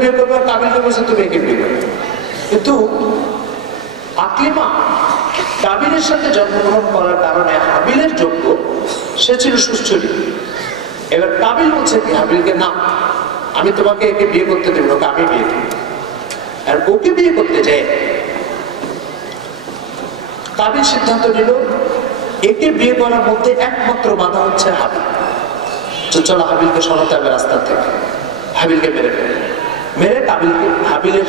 বিয়ে করবে, আর কাবিলকে বলছে তুমি একে বিয়ে করবে। কিন্তু আকলিমা কাবিলের সাথে জন্মগ্রহণ করার কারণে হাবিলের যোগ্য, সে ছিল সুস্থলী। এবার কাবিল বলছে কি হাবিলকে, না আমি তোমাকে একে বিয়ে করতে দেব, ওকে আমি বিয়ে দেব। আর ওকে বিয়ে করতে যায় কাবিল সিদ্ধান্ত নিল একে বিয়ে করার মধ্যে একমাত্র বাধা হচ্ছে হাবিল। চলো হাবিলকে সরাতে হবে রাস্তা থেকে, হাবিলকে মেরে ফেলে, মেরে কাবিলকে, হাবিলের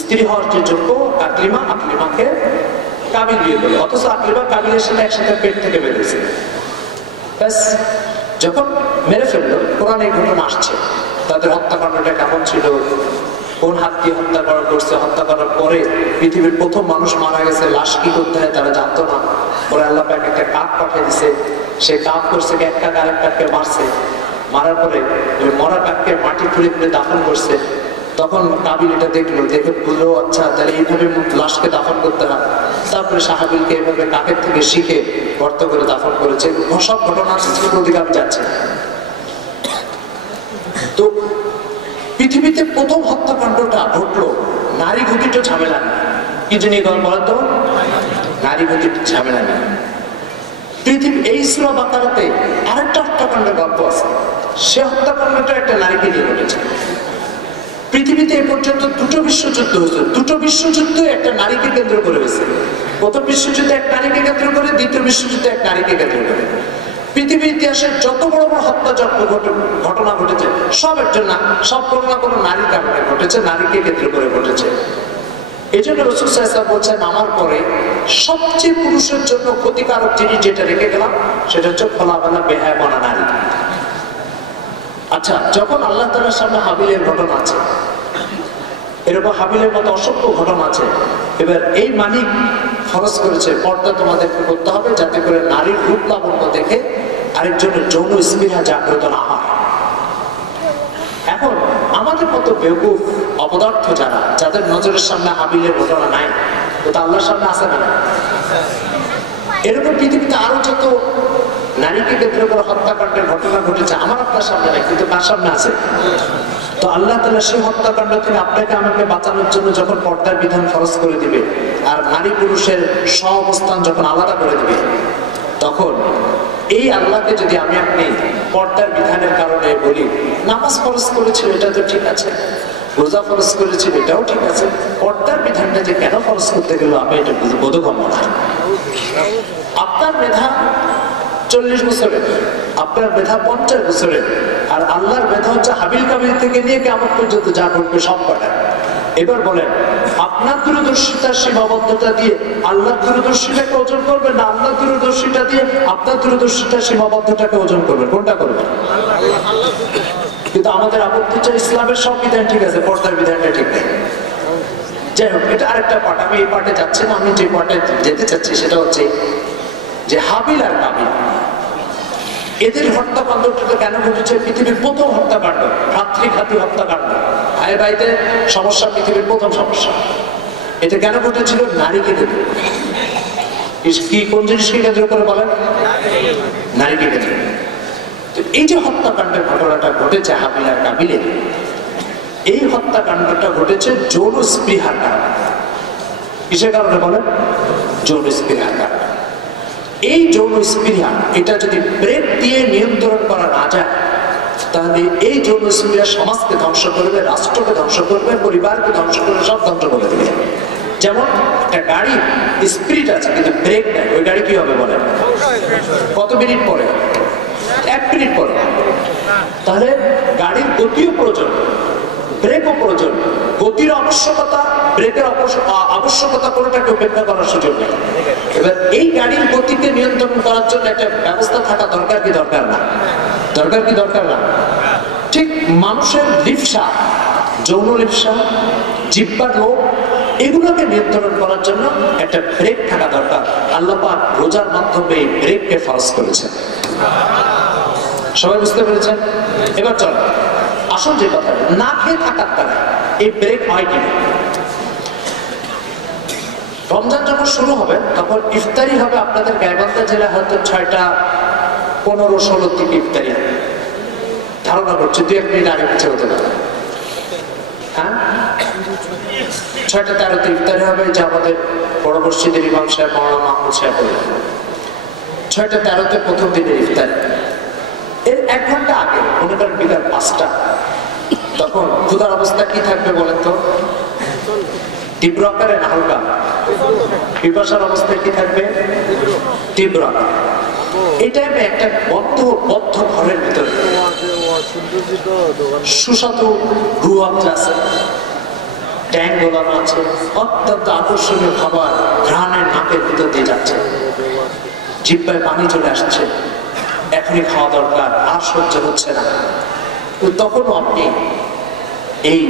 স্ত্রী হওয়ার যে যোগ্য আকলিমা, আকলিমাকে কাবিল বিয়ে করলো। অথচ আকলিমা কাবিলের সাথে একসাথে পেট থেকে বেরিয়েছে। ব্যাস যখন মেরে ফেললো, কোরআন এই ঘটনা আসছে, তাদের হত্যাকাণ্ডটা কেমন ছিল, কোন হাত দিয়ে হত্যা করা করছে, হত্যা করার পরে পৃথিবীর প্রথম মানুষ মারা গেছে, লাশ কি করতে হয় তারা জানতো না। পরে আল্লাহ পাক একটা কাক পাঠিয়ে দিছে, সে কাক করছে এক কাক আরেক কাককে মারছে, মারার পরে ওই মরা কাককে মাটি খুঁড়ে খুঁড়ে দাফন করছে। তখন কাবিল এটা দেখলো, দেখে বুঝলো আচ্ছা তাহলে এইভাবে লাশকে দাফন করতে হয়। তারপরে সাহাবিলকে এইভাবে কাকের থেকে শিখে গর্ত করে দাফন করেছে। সব ঘটনা ওদিকে আমি যাচ্ছি। তো পৃথিবীতে প্রথম হত্যাকাণ্ডটা ঘটলো নারী ঘটিত ঝামেলা নিয়ে। কি জানি বলতো, নারী ঘটিত ঝামেলা নিয়ে। পৃথিবী এই সূরা বাকারাতে আরেকটা হত্যাকাণ্ডের গল্প আছে, সে হত্যাকাণ্ডটা একটা নারীকে নিয়ে ঘটেছে। পৃথিবীতে এ পর্যন্ত দুটো বিশ্বযুদ্ধ হয়েছে, দুটো বিশ্বযুদ্ধ একটা নারীকে কেন্দ্র করে হয়েছে। প্রথম বিশ্বযুদ্ধে এক নারীকে কেন্দ্র করে, দ্বিতীয় বিশ্বযুদ্ধে এক নারীকে কেন্দ্র করে। পৃথিবীর ইতিহাসে যত বড় বড় হত্যাযজ্ঞ ঘটনা ঘটেছে সব একজন না, সব কোনো না কোনো নারীর কারণে ঘটেছে, নারীকে কেন্দ্র করে ঘটেছে। এই জন্য রাসূল সাল্লাল্লাহু আলাইহি ওয়াসাল্লাম বলছেন আমার পরে সবচেয়ে পুরুষের জন্য ক্ষতিকারক জিনিস যেটা রেখে গেলাম সেটা হচ্ছে খোলামেলা বেহায়াপনা নারী। আচ্ছা, যখন আল্লাহ তাআলার সামনে হাবিলের ঘটনা আছে, এরকম হাবিলের মতো অসংখ্য ঘটনা আছে, এবার এই মালিক ফরজ করেছে পর্দা তোমাদেরকে করতে হবে, যাতে করে নারীর রূপ লাবণ্য দেখে আরেকজনের যৌন স্পৃহা জাগ্রত না হয়। এখন আমাদের মতো বেকুফ অপদার্থ যারা, যাদের নজরের সামনে হাবিলের ঘটনা নাই, তো আল্লাহর সামনে আছে না? এরকম পৃথিবীতে আরো যত নারীকে কেন্দ্র করে হত্যাকাণ্ডের ঘটনা ঘটেছে আমার আপনার সামনে নাই, কিন্তু কার সামনে আছে? তো আল্লাহ তাআলা সেই হত্যাকাণ্ড থেকে আপনাকে আমাকে বাঁচানোর জন্য যখন পর্দার বিধান ফরজ করে দিবে আর নারী পুরুষের সহাবস্থান যখন আলাদা করে দিবে, তখন এই আল্লাহকে যদি আমি আপনি পর্দার বিধানের কারণে বলি নামাজ ফরজ করেছিল এটা তো ঠিক আছে, রোজা ফরজ করেছিল এটাও ঠিক আছে, পর্দার বিধানটা যে কেন ফরজ করতে গেল আমি এটা বোধগম্য না। আপনার মেধা 40 বছরের, আপনার মেধা 50 বছরের, আর আল্লাহর মেধা হচ্ছে হাবিল কাবিল থেকে নিয়ে কিয়ামত পর্যন্ত যা ঘটবে সব কটা। এবার বলেন আপনার দূরদর্শিতার সীমাবদ্ধতা দিয়ে আল্লাহর দূরদর্শিতাকে ওজন করবেন, না আল্লাহর দূরদর্শিতা দিয়ে আপনার দূরদর্শিতার সীমাবদ্ধতাকে ওজন করবেন? কোনটা করবেন? কিন্তু আমাদের আপত্তি হচ্ছে ইসলামের সব বিধান ঠিক আছে, পর্দার বিধানটা ঠিক নেই। যাই হোক, এটা আরেকটা পাঠ, আমি এই পাঠে যাচ্ছি না। আমি যে পাঠে যেতে চাচ্ছি সেটা হচ্ছে যে হাবিল আর কাবিল এদের হত্যাকাণ্ডটা কেন ঘটেছে? পৃথিবীর প্রথম হত্যাকাণ্ড, ভ্রাতৃঘাতী হত্যাকাণ্ড, ভাই ভাইতে সমস্যা, পৃথিবীর প্রথম সমস্যা। এটা কেন ঘটেছিল? নারীকে কেন্দ্র করে। কি কোন জিনিসকে কেন্দ্র করে বলেন? নারীকে কেন্দ্র করে। তো এই যে হত্যাকাণ্ডের ঘটনাটা ঘটেছে হাবিল আর কাবিলের, এই হত্যাকাণ্ডটা ঘটেছে যৌন স্পৃহার কারণে। কিসের কারণে বলেন? যৌন স্পৃহার কারণে। এই যৌন স্পৃহা এটা যদি ব্রেক দিয়ে নিয়ন্ত্রণ করা না যায় তাহলে এই যৌন স্পৃহা সমাজকে ধ্বংস করবে, রাষ্ট্রকে ধ্বংস করবে, পরিবারকে ধ্বংস করবে, সব ধ্বংস করে দেবে। যেমন একটা গাড়ি স্পিড আছে কিন্তু ব্রেক নেই, ওই গাড়ি কি হবে বলেন? কত মিনিট পরে? 1 মিনিট পরে। তাহলে গাড়ির গতিও প্রয়োজন, ব্রেকও প্রয়োজন। গতির আবশ্যকতা, ব্রেকের আবশ্যকতা কোনোটাকে উপেক্ষা করার সুযোগ নেই। এবার এই গাড়ির গতিকে নিয়ন্ত্রণ করার জন্য একটা ব্যবস্থা থাকা দরকার কি দরকার না? দরকার কি দরকার না? ঠিক মানুষের লিপ্সা, যৌন লিপ্সা, জিহ্বার লোভ, এগুলোকে নিয়ন্ত্রণ করার জন্য একটা ব্রেক থাকা দরকার। আল্লাহ পাক রোজার মাধ্যমে এই ব্রেককে ফরজ করেছেন। সবাই বুঝতে পেরেছেন? এবার চল আসল যে কথা, না খেয়ে থাকার দ্বারা এই ব্রেক হয় কি? রমজান যখন শুরু হবে তখন ইফতারি হবে আপনাদের গাইবান্ধা জেলায় হয়তো 6টা 15-16 থেকে ইফতারি হবে ধারণা করছে, 2-1 মিনিট আগে পিছিয়ে হতে পারে। হ্যাঁ 6টা 13তে ইফতারি হবে, যে আমাদের বড় মসজিদের ইমাম সাহেব মাওলানা মাহমুদ সাহেব বললেন 6টা 13তে প্রথম দিনের ইফতারি। এর 1 ঘন্টা আগে মনে করেন বিকাল 5টা, তখন ক্ষুধার অবস্থা কি থাকবে বলেন তো? তীব্র আকারে না হালকা? পিপাসার অবস্থা কি থাকবে? তীব্র আকারে। এই টাইমে একটা বদ্ধ ঘরের ভিতরে সুস্বাদু গুয়াবজা আছে, ট্যাং গোলানো আছে, অত্যন্ত আকর্ষণীয় খাবার ঘ্রাণের নাকের ভিতর দিয়ে যাচ্ছে, জিহ্বায় পানি চলে আসছে, এখনই খাওয়া দরকার, আর সহ্য হচ্ছে না। তখনও আপনি এই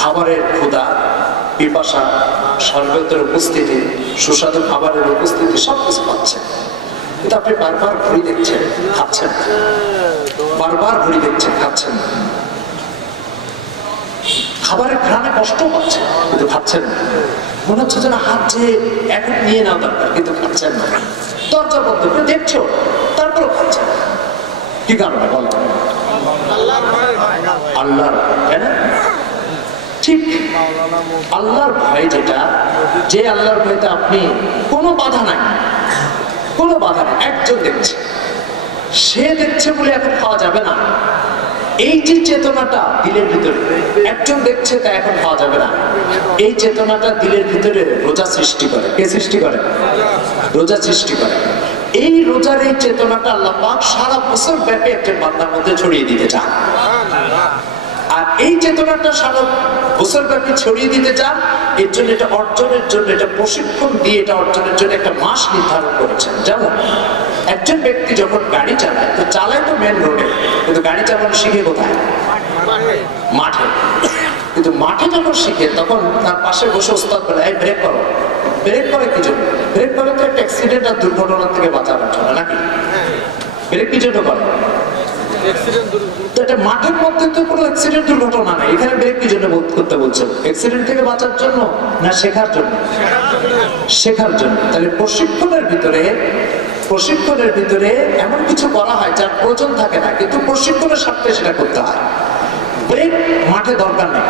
খাবারের ক্ষুধা, পিপাসা, শরবতের উপস্থিতি, সুস্বাদু খাবারের উপস্থিতি সবকিছু পাচ্ছেন, কিন্তু আপনি বারবার ঘুরি দেখছেন, খাচ্ছেন, বারবার ঘুরি দেখছেন, খাচ্ছেন। খাবারের ঘ্রাণে কষ্ট পাচ্ছেন কিন্তু খাচ্ছেন না। মনে হচ্ছে যেন হাত যে এখন নিয়ে নেওয়া দরকার, কিন্তু খাচ্ছেন না। দরজা বন্ধ করে দেখছো, তারপরেও খাচ্ছেন। কি কারণে বলো? আল্লাহর, তাই না? ঠিক আল্লাহর ভয় যেটা, যে আল্লাহর ভয়তে আপনি কোনো বাধা নাই, কোনো বাধা নেই, একজন দেখছে, সে দেখছে বলে এখন খাওয়া যাবে না। এই যে চেতনাটা দিলের ভিতরে, একজন দেখছে তা এখন খাওয়া যাবে না, এই চেতনাটা দিলের ভিতরে রোজা সৃষ্টি করে। কে সৃষ্টি করে? রোজা সৃষ্টি করে। এই রোজার এই চেতনাটা আল্লাহ পাক সারা বছর ব্যাপী একটা বান্দার মধ্যে ছড়িয়ে দিতে চান। আর এই চেতনাটা সারা বছর ব্যাপী ছড়িয়ে দিতে চান, এর জন্য এটা অর্জনের জন্য, এটা প্রশিক্ষণ দিয়ে এটা অর্জনের জন্য একটা মাস নির্ধারণ করেছেন। যেমন একজন ব্যক্তি যখন গাড়ি চালায়, তো চালায় তো মেন রোডে, কিন্তু গাড়ি চালানো শিখে কোথায়? মাঠে। কিন্তু মাঠে যখন শিখে, তখন তার পাশে বসে ওস্তাদ বলে, এই ব্রেক করো। ব্রেক করে কি জন্য? ব্রেক করে তো একটা অ্যাক্সিডেন্ট আর দুর্ঘটনার থেকে বাঁচানোর জন্য, নাকি? ব্রেক কি জন্য করে? তো এটা মাঠের মধ্যে তো কোনো অ্যাক্সিডেন্ট দুর্ঘটনা নেই, এখানে ব্রেক কি জন্য করতে বলছেন? অ্যাক্সিডেন্ট থেকে বাঁচার জন্য না শেখার জন্য? শেখার জন্য। তাহলে প্রশিক্ষণের ভিতরে এমন কিছু করা হয় যার প্রয়োজন থাকে না, কিন্তু প্রশিক্ষণের স্বার্থে সেটা করতে হয়। ব্রেক মাঠে দরকার নেই,